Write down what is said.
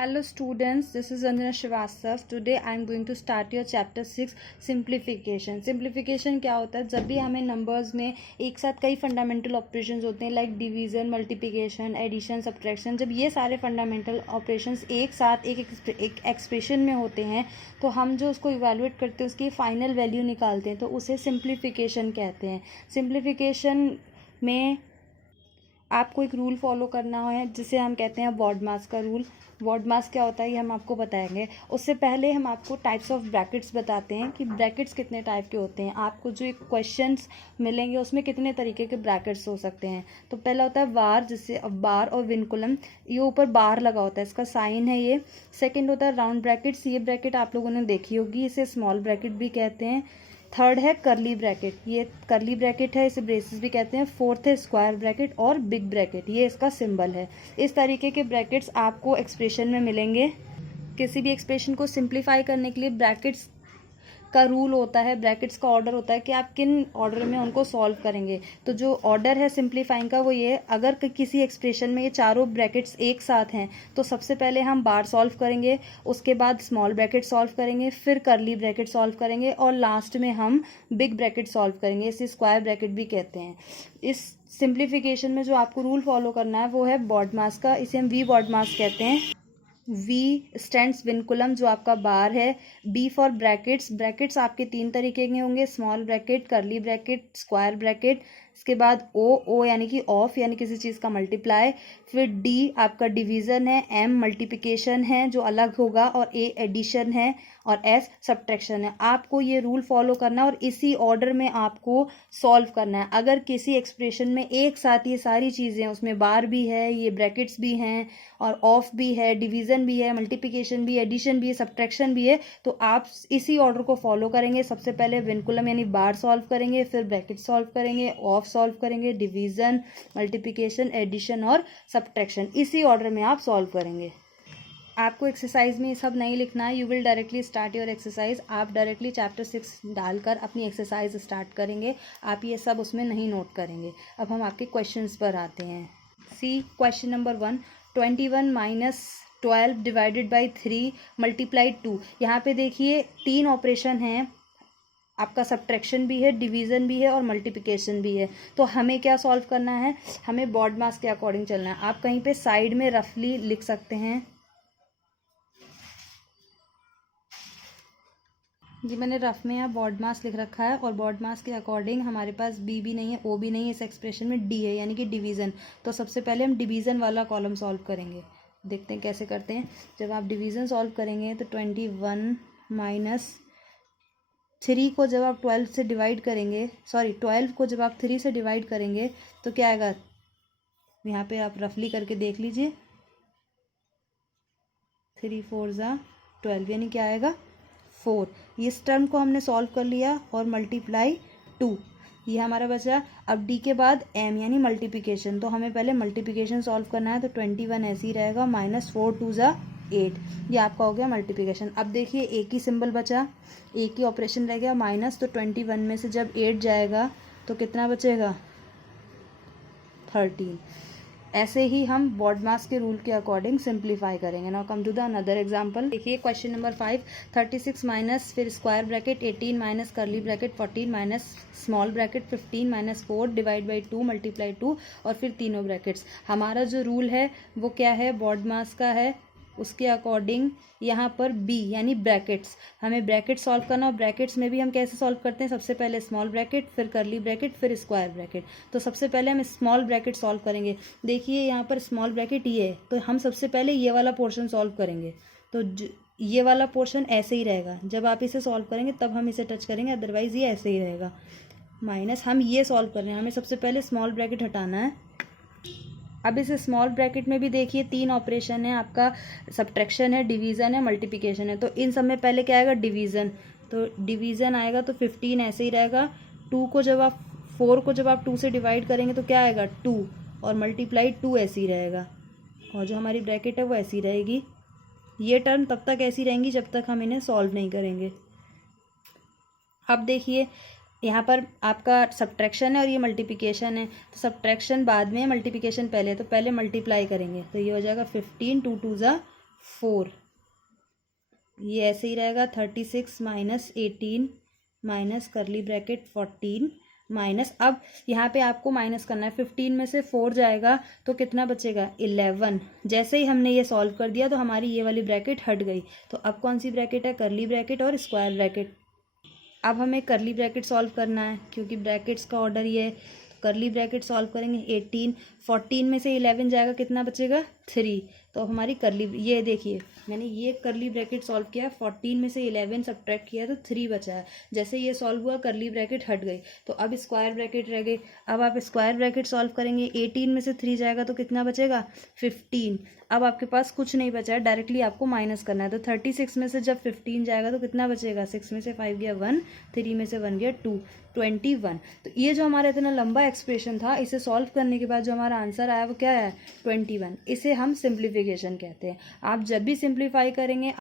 Hello students, this is Anjana Srivastav. Today I am going to start your chapter 6 simplification. Simplification क्या होता है? जब भी हमें नंबर्स में एक साथ कई फंडामेंटल ऑपरेशंस होते हैं like division, multiplication, addition, subtraction, जब ये सारे फंडामेंटल ऑपरेशंस एक साथ एक एक्सप्रेशन में होते हैं तो हम जो उसको इवैल्यूएट करते हैं उसकी फाइनल वैल्यू निकालते हैं तो उसे सिम्प्लीफिकेशन कहते हैं. सिम्प्लीफिकेशन में आपको एक रूल फॉलो करना है जिसे हम कहते हैं बॉडमास का रूल. बॉडमास क्या होता है ये हम आपको बताएंगे. उससे पहले हम आपको टाइप्स ऑफ ब्रैकेट्स बताते हैं कि ब्रैकेट्स कितने टाइप के होते हैं. आपको जो एक क्वेश्चंस मिलेंगे उसमें कितने तरीके के ब्रैकेट्स हो सकते हैं. तो पहला होता है बार, जिससे बार और विनकुलम, ये ऊपर बार लगा होता है, इसका साइन है ये. सेकेंड होता है राउंड ब्रैकेट्स. ये ब्रैकेट आप लोगों ने देखी होगी, इसे स्मॉल ब्रैकेट भी कहते हैं. थर्ड है करली ब्रैकेट, ये करली ब्रैकेट है, इसे ब्रेसेस भी कहते हैं. फोर्थ है स्क्वायर ब्रैकेट और बिग ब्रैकेट, ये इसका सिंबल है. इस तरीके के ब्रैकेट्स आपको एक्सप्रेशन में मिलेंगे. किसी भी एक्सप्रेशन को सिंप्लीफाई करने के लिए ब्रैकेट्स का रूल होता है, ब्रैकेट्स का ऑर्डर होता है कि आप किन ऑर्डर में उनको सॉल्व करेंगे. तो जो ऑर्डर है सिंप्लीफाइंग का वो ये है, अगर किसी एक्सप्रेशन में ये चारों ब्रैकेट्स एक साथ हैं तो सबसे पहले हम बार सॉल्व करेंगे, उसके बाद स्मॉल ब्रैकेट सॉल्व करेंगे, फिर करली ब्रैकेट सॉल्व करेंगे और लास्ट में हम बिग ब्रैकेट सॉल्व करेंगे. इसे स्क्वायर ब्रैकेट भी कहते हैं. इस सिंप्लीफिकेशन में जो आपको रूल फॉलो करना है वो है बॉडमास का. इसे हम वी बॉडमास कहते हैं. वी स्टैंड्स विनकुलम, जो आपका बार है. B for brackets. ब्रैकेट्स आपके तीन तरीके के होंगे, स्मॉल ब्रैकेट, करली ब्रैकेट, स्क्वायर ब्रैकेट. इसके बाद ओ यानी कि ऑफ यानी किसी चीज़ का मल्टीप्लाई. फिर डी आपका डिवीज़न है, एम मल्टीप्लिकेशन है जो अलग होगा और ए एडिशन है और एस सब्ट्रैक्शन है. आपको ये रूल फॉलो करना है और इसी ऑर्डर में आपको सॉल्व करना है. अगर किसी एक्सप्रेशन में एक साथ ये सारी चीज़ें, उसमें बार भी है, ये ब्रैकेट्स भी हैं और ऑफ भी है, डिवीज़न भी है, मल्टीप्लिकेशन भी, एडिशन भी है, सब्ट्रैक्शन भी है, तो आप इसी ऑर्डर को फॉलो करेंगे. सबसे पहले विनकुलम यानी बार सॉल्व करेंगे, फिर ब्रैकेट सॉल्व करेंगे, ऑफ सॉल्व करेंगे, डिवीज़न, मल्टीप्लिकेशन, एडिशन और सब्ट्रैक्शन. इसी ऑर्डर में आप सॉल्व करेंगे. आपको एक्सरसाइज में ये सब नहीं लिखना है. You will directly start your exercise. आप डायरेक्टली चैप्टर 6 डालकर अपनी एक्सरसाइज स्टार्ट करेंगे. आप ये सब उसमें नहीं नोट करेंगे. अब हम आपके क्वेश्चंस पर आते हैं. See question number 1, 21 minus 12 divided by 3 multiply 2. यहाँ पे देखिए तीन ऑपरेशन हैं, आपका सब्ट्रैक्शन भी है, डिवीज़न भी है और मल्टीप्लिकेशन भी है. तो हमें क्या सॉल्व करना है, हमें बॉडमास के अकॉर्डिंग चलना है. आप कहीं पे साइड में रफली लिख सकते हैं. जी मैंने रफ में यहाँ बॉडमास लिख रखा है और बॉडमास के अकॉर्डिंग हमारे पास बी भी नहीं है, ओ भी नहीं है, इस एक्सप्रेशन में डी है यानी कि डिवीज़न. तो सबसे पहले हम डिवीज़न वाला कॉलम सॉल्व करेंगे. देखते हैं कैसे करते हैं. जब आप डिवीज़न सॉल्व करेंगे तो 21 माइनस 3 को जब आप 12 से डिवाइड करेंगे, 12 को जब आप 3 से डिवाइड करेंगे तो क्या आएगा, यहाँ पे आप रफली करके देख लीजिए. 3 4 ज़ा 12 यानी क्या आएगा 4. इस टर्म को हमने सॉल्व कर लिया और मल्टीप्लाई 2, ये हमारा बचा. अब डी के बाद एम यानी मल्टीप्लिकेशन, तो हमें पहले मल्टीप्लिकेशन सॉल्व करना है. तो 21 ऐसे ही रहेगा, माइनस 4 2 ज़ा 8, ये आपका हो गया मल्टीप्लिकेशन. अब देखिए एक ही सिंबल बचा, एक ही ऑपरेशन रह गया माइनस. तो 21 में से जब 8 जाएगा तो कितना बचेगा 13. ऐसे ही हम बॉडमास के रूल के अकॉर्डिंग सिंप्लीफाई करेंगे. Now come to the another example. देखिए क्वेश्चन नंबर 5, 36 माइनस फिर square bracket 18 minus curly bracket 14 minus small bracket 15 minus 4 divide by 2 multiply 2 और फिर तीनों ब्रैकेट्स. हमारा जो रूल है वो क्या है, बॉडमास का है. उसके अकॉर्डिंग यहाँ पर बी यानी ब्रैकेट्स, हमें ब्रैकेट सॉल्व करना. और ब्रैकेट्स में भी हम कैसे सॉल्व करते हैं, सबसे पहले स्मॉल ब्रैकेट, फिर करली ब्रैकेट, फिर स्क्वायर ब्रैकेट. तो सबसे पहले हम स्मॉल ब्रैकेट सॉल्व करेंगे. देखिए यहाँ पर स्मॉल ब्रैकेट ये है, तो हम सबसे पहले ये वाला पोर्शन सॉल्व करेंगे. तो ये वाला पोर्शन ऐसे ही रहेगा, जब आप इसे सॉल्व करेंगे तब हम इसे टच करेंगे, अदरवाइज ये ऐसे ही रहेगा. माइनस हम ये सॉल्व कर रहे हैं, हमें सबसे पहले स्मॉल ब्रैकेट हटाना है. अब इस स्मॉल ब्रैकेट में भी देखिए तीन ऑपरेशन है, आपका सब्ट्रैक्शन है, डिवीज़न है, मल्टीप्लिकेशन है. तो इन सब में पहले क्या आएगा डिवीज़न. तो डिवीज़न आएगा तो 15 ऐसे ही रहेगा. 4 को जब आप 2 से डिवाइड करेंगे तो क्या आएगा 2 और मल्टीप्लाई 2 ऐसे ही रहेगा. और जो हमारी ब्रैकेट है वो ऐसी रहेगी. ये टर्म तब तक ऐसी रहेंगी जब तक हम इन्हें सॉल्व नहीं करेंगे. अब देखिए यहाँ पर आपका सब्ट्रैक्शन है और ये मल्टीप्लिकेशन है. तो सब्ट्रैक्शन बाद में, मल्टीप्लिकेशन पहले. तो पहले मल्टीप्लाई करेंगे तो ये हो जाएगा 15, 2 2 ज़ा 4, ये ऐसे ही रहेगा 36 minus 18 minus curly bracket 14 minus, अब यहाँ पे आपको माइनस करना है, 15 में से 4 जाएगा तो कितना बचेगा 11। जैसे ही हमने ये सॉल्व कर दिया तो हमारी ये वाली ब्रैकेट हट गई। तो अब कौन सी ब्रैकेट है, करली ब्रैकेट और स्क्वायर ब्रैकेट। अब हमें करली ब्रैकेट सॉल्व करना है क्योंकि ब्रैकेट्स का ऑर्डर ये है। करली ब्रैकेट सॉल्व करेंगे, 18, 14 में से 11 जाएगा, कितना बचेगा 3। तो हमारी करली, ये देखिए मैंने ये करली ब्रैकेट सॉल्व किया, 14 में से 11 सब्ट्रैक्ट किया तो 3 बचा है। जैसे ये सॉल्व हुआ करली ब्रैकेट हट गई, तो अब स्क्वायर ब्रैकेट रह गई। अब आप स्क्वायर ब्रैकेट सॉल्व करेंगे, 18 में से 3 जाएगा तो कितना बचेगा 15। अब आपके पास कुछ नहीं बचा है, डायरेक्टली आपको माइनस करना है। तो 36 में से जब 15 जाएगा तो कितना बचेगा, 6 में से 5 गया 1, 3 में से 1 गया 2, 21। तो ये जो हमारा इतना लंबा एक्सप्रेशन था, इसे सॉल्व करने के बाद जो हमारा आंसर आया वो क्या है 21। इसे हम सिंप्लीफिकेशन कहते हैं। आप जब भी सिंप्लीफाई करेंगे